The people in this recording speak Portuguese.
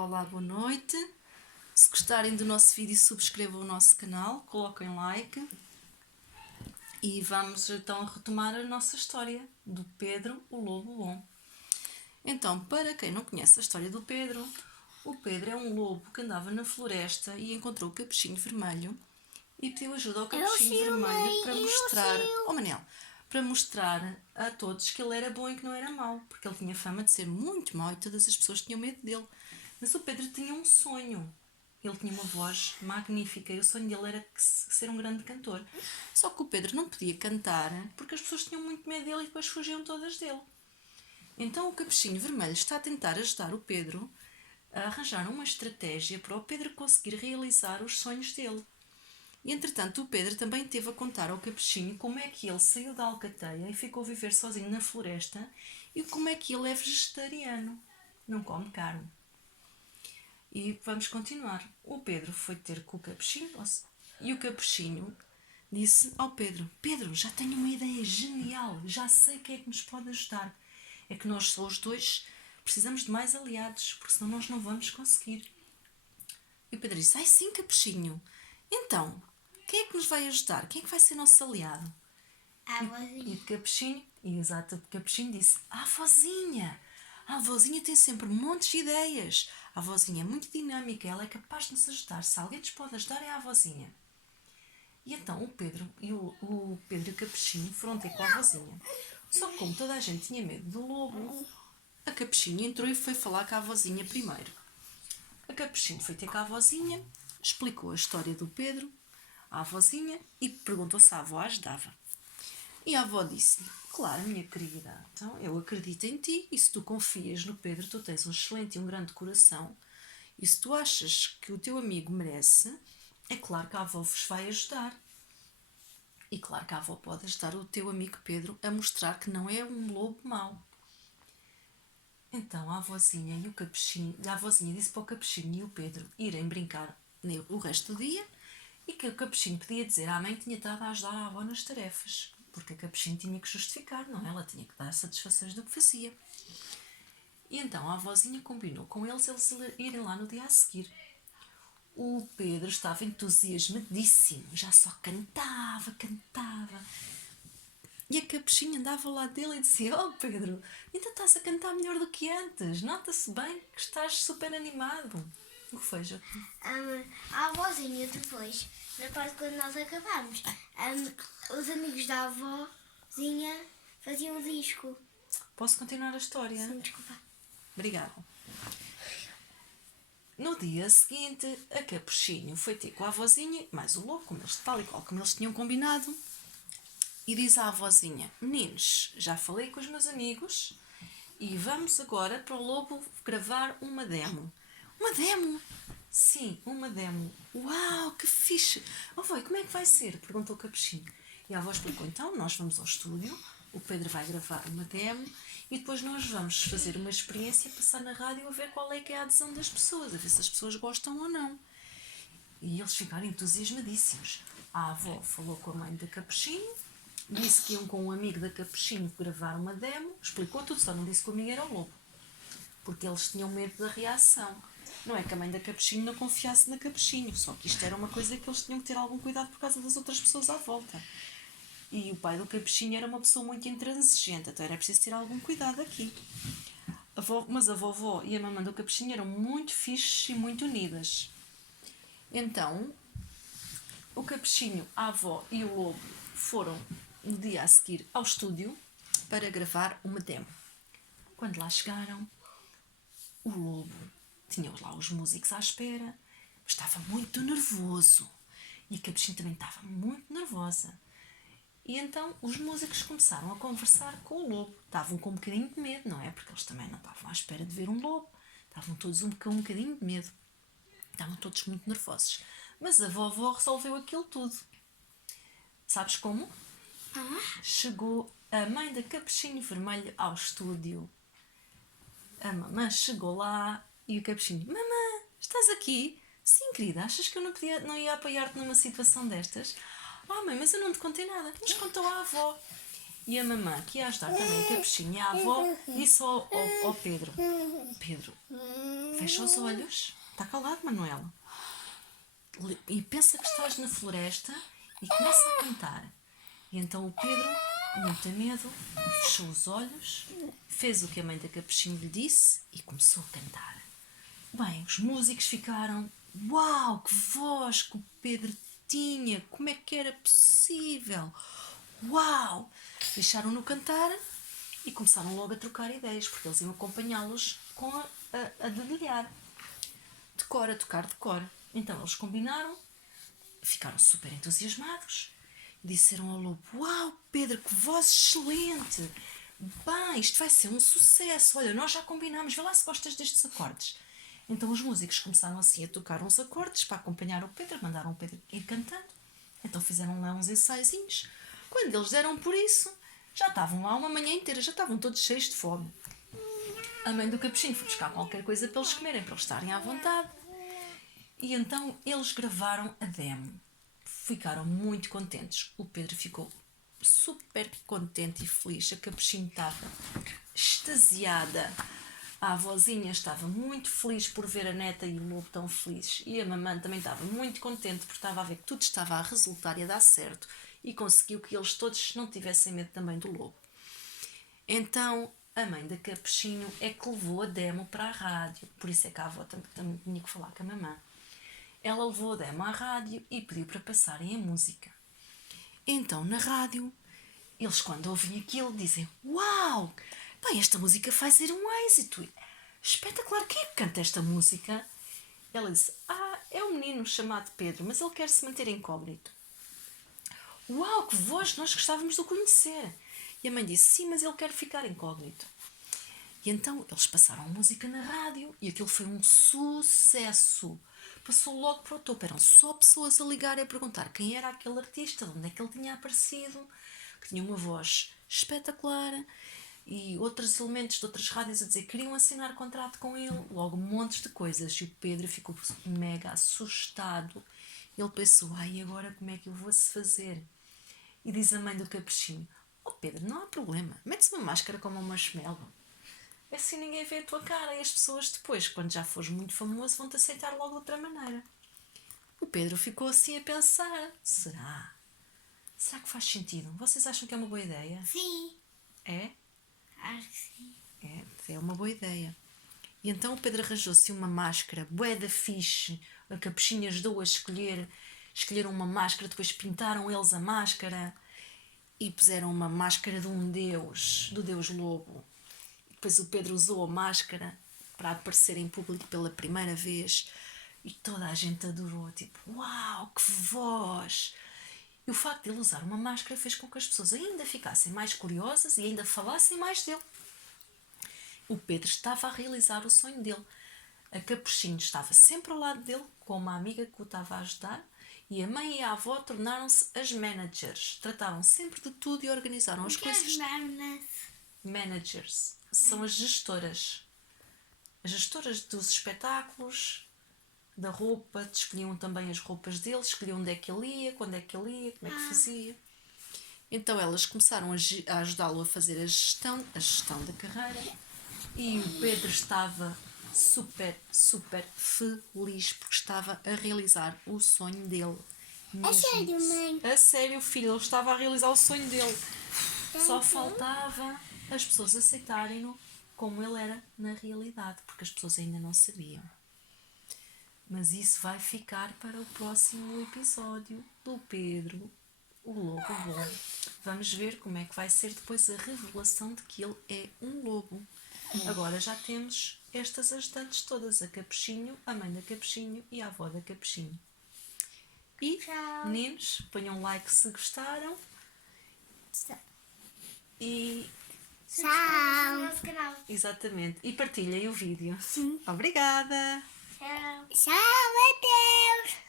Olá, boa noite. Se gostarem do nosso vídeo, subscrevam o nosso canal, coloquem like e vamos então retomar a nossa história do Pedro, o Lobo Bom. Então, para quem não conhece a história do Pedro, o Pedro é um lobo que andava na floresta e encontrou o Capuchinho Vermelho e pediu ajuda ao Capuchinho Vermelho para mostrar, Manel, para mostrar a todos que ele era bom e que não era mau, porque ele tinha fama de ser muito mau e todas as pessoas tinham medo dele. Mas o Pedro tinha um sonho. Ele tinha uma voz magnífica e o sonho dele era ser um grande cantor. Só que o Pedro não podia cantar porque as pessoas tinham muito medo dele e depois fugiam todas dele. Então o Capuchinho Vermelho está a tentar ajudar o Pedro a arranjar uma estratégia para o Pedro conseguir realizar os sonhos dele. E entretanto o Pedro também teve a contar ao Capuchinho como é que ele saiu da alcateia e ficou a viver sozinho na floresta e como é que ele é vegetariano, não come carne. E vamos continuar. O Pedro foi ter com o Capuchinho e o Capuchinho disse ao Pedro: Pedro, já tenho uma ideia genial, já sei quem é que nos pode ajudar. É que nós só os dois precisamos de mais aliados, porque senão nós não vamos conseguir. E o Pedro disse: ai sim, Capuchinho, então, quem é que nos vai ajudar? Quem é que vai ser nosso aliado? A avózinha. E o Capuchinho, o Capuchinho disse: a avózinha! A avózinha tem sempre montes de ideias. A avózinha é muito dinâmica, ela é capaz de nos ajudar. Se alguém nos pode ajudar é a avózinha. E então o Pedro e o Capuchinho foram ter com a avózinha. Só que como toda a gente tinha medo do lobo, a Capuchinho entrou e foi falar com a avózinha primeiro. A Capuchinho foi ter com a avózinha, explicou a história do Pedro à avózinha e perguntou se a avó ajudava. E a avó disse-lhe: claro, minha querida, então eu acredito em ti e se tu confias no Pedro, tu tens um excelente e um grande coração e se tu achas que o teu amigo merece, é claro que a avó vos vai ajudar. E claro que a avó pode ajudar o teu amigo Pedro a mostrar que não é um lobo mau. Então a avózinha e o Capuchinho, a avózinha disse para o Capuchinho e o Pedro irem brincar o resto do dia e que o Capuchinho podia dizer à mãe que tinha estado a ajudar a avó nas tarefas, porque a Capuchinho tinha que justificar, não é? Ela tinha que dar satisfações do que fazia. E então a avózinha combinou com eles irem lá no dia a seguir. O Pedro estava entusiasmadíssimo, já só cantava. E a Capuchinha andava ao lado dele e dizia: oh Pedro, ainda estás a cantar melhor do que antes, nota-se bem que estás super animado. O que foi, Joaquim? A avózinha depois, na parte quando nós acabámos, os amigos da avózinha faziam um disco. Posso continuar a história? Sim, desculpa. Obrigada. No dia seguinte, a Capuchinho foi ter com a avózinha, mais o lobo, tal e qual como eles tinham combinado, e diz à avózinha: meninos, já falei com os meus amigos e vamos agora para o lobo gravar uma demo. Uma demo? Sim, uma demo. Uau, que fixe! Avó, e como é que vai ser? Perguntou o Capuchinho. E a avó explicou: então, nós vamos ao estúdio, o Pedro vai gravar uma demo e depois nós vamos fazer uma experiência, passar na rádio a ver qual é que é a adesão das pessoas, a ver se as pessoas gostam ou não. E eles ficaram entusiasmadíssimos. A avó falou com a mãe da Capuchinho, disse que iam com um amigo da Capuchinho gravar uma demo, explicou tudo, só não disse que o amigo era o lobo, porque eles tinham medo da reação. Não é que a mãe da Capuchinho não confiasse na Capuchinho, só que isto era uma coisa que eles tinham que ter algum cuidado por causa das outras pessoas à volta. E o pai do Capuchinho era uma pessoa muito intransigente, então era preciso ter algum cuidado aqui. Mas a vovó e a mamãe do Capuchinho eram muito fixes e muito unidas. Então, o Capuchinho, a avó e o lobo foram no dia a seguir ao estúdio para gravar uma demo. Quando lá chegaram, o lobo tinha lá os músicos à espera, mas estava muito nervoso. E a Capuchinho também estava muito nervosa. E então os músicos começaram a conversar com o lobo. Estavam com um bocadinho de medo, não é? Porque eles também não estavam à espera de ver um lobo. Estavam todos com um bocadinho de medo. Estavam todos muito nervosos. Mas a vovó resolveu aquilo tudo. Sabes como? Chegou a mãe da Capuchinho Vermelho ao estúdio. A mamã chegou lá e o Capuchinho: mamã, estás aqui? Sim, querida, achas que eu não ia apoiar-te numa situação destas? Ah, mãe, mas eu não te contei nada. Mas contou à avó. E a mamã, que ia ajudar também a capuchinho e a avó, disse ao Pedro: Pedro, fecha os olhos, está calado, Manuela. E pensa que estás na floresta e começa a cantar. E então o Pedro, com muito medo, fechou os olhos, fez o que a mãe da capuchinho lhe disse e começou a cantar. Bem, os músicos ficaram: uau, que voz que o Pedro tinha, como é que era possível? Uau! Deixaram-no cantar e começaram logo a trocar ideias, porque eles iam acompanhá-los com a dedilhar. De cor, a tocar de cor. Então eles combinaram, ficaram super entusiasmados e disseram ao lobo: uau, Pedro, que voz excelente! Bem, isto vai ser um sucesso. Olha, nós já combinámos, vê lá se gostas destes acordes. Então os músicos começaram assim a tocar uns acordes para acompanhar o Pedro, mandaram o Pedro ir cantando. Então fizeram lá uns ensaizinhos. Quando eles deram por isso, já estavam lá uma manhã inteira, já estavam todos cheios de fome. A mãe do capuchinho foi buscar qualquer coisa para eles comerem, para eles estarem à vontade. E então eles gravaram a demo. Ficaram muito contentes. O Pedro ficou super contente e feliz. A capuchinho estava extasiada. A avózinha estava muito feliz por ver a neta e o lobo tão felizes. E a mamãe também estava muito contente porque estava a ver que tudo estava a resultar e a dar certo. E conseguiu que eles todos não tivessem medo também do lobo. Então a mãe da capuchinho é que levou a demo para a rádio. Por isso é que a avó também tinha que falar com a mamãe. Ela levou a demo à rádio e pediu para passarem a música. Então na rádio, eles quando ouvem aquilo dizem: uau! Bem, esta música vai ser um êxito. Espetacular, quem é que canta esta música? Ela disse: é um menino chamado Pedro, mas ele quer se manter incógnito. Uau, que voz, nós gostávamos de o conhecer. E a mãe disse: sim, mas ele quer ficar incógnito. E então eles passaram a música na rádio e aquilo foi um sucesso. Passou logo para o topo, eram só pessoas a ligar e a perguntar quem era aquele artista, de onde é que ele tinha aparecido, que tinha uma voz espetacular. E outros elementos de outras rádios a dizer que queriam assinar contrato com ele, logo montes de coisas. E o Pedro ficou mega assustado. Ele pensou: e agora como é que eu vou se fazer? E diz a mãe do capuchinho: Pedro, não há problema, mete-se uma máscara como um marshmallow. Assim ninguém vê a tua cara e as pessoas depois, quando já fores muito famoso, vão-te aceitar logo de outra maneira. O Pedro ficou assim a pensar: será? Será que faz sentido? Vocês acham que é uma boa ideia? Sim. É? Acho que sim. É uma boa ideia. E então o Pedro arranjou-se uma máscara bué da fixe. A capuchinha ajudou a escolher. Escolheram uma máscara, depois pintaram eles a máscara e puseram uma máscara de um deus, do deus lobo. Depois o Pedro usou a máscara para aparecer em público pela primeira vez e toda a gente adorou. Tipo, uau, que voz! E o facto de ele usar uma máscara fez com que as pessoas ainda ficassem mais curiosas e ainda falassem mais dele. O Pedro estava a realizar o sonho dele. A capuchinho estava sempre ao lado dele, com uma amiga que o estava a ajudar, e a mãe e a avó tornaram-se as managers. Trataram sempre de tudo e organizaram as coisas. Managers são as gestoras. As gestoras dos espetáculos, da roupa, escolhiam também as roupas dele, escolhiam onde é que ele ia, quando é que ele ia, como é que fazia. Então elas começaram a ajudá-lo a fazer a gestão da carreira e o Pedro estava super, super feliz porque estava a realizar o sonho dele. A sério, mãe? A sério, filho, ele estava a realizar o sonho dele. Só faltava as pessoas aceitarem-no como ele era na realidade, porque as pessoas ainda não sabiam. Mas isso vai ficar para o próximo episódio do Pedro, o Lobo Bom. Vamos ver como é que vai ser depois a revelação de que ele é um lobo. Agora já temos estas ajudantes todas, a Capuchinho, a mãe da Capuchinho e a avó da Capuchinho. E, tchau, meninos, ponham like se gostaram. E... tchau, no nosso canal. Exatamente. E partilhem o vídeo. Sim. Obrigada. Tchau. Tchau, adeus.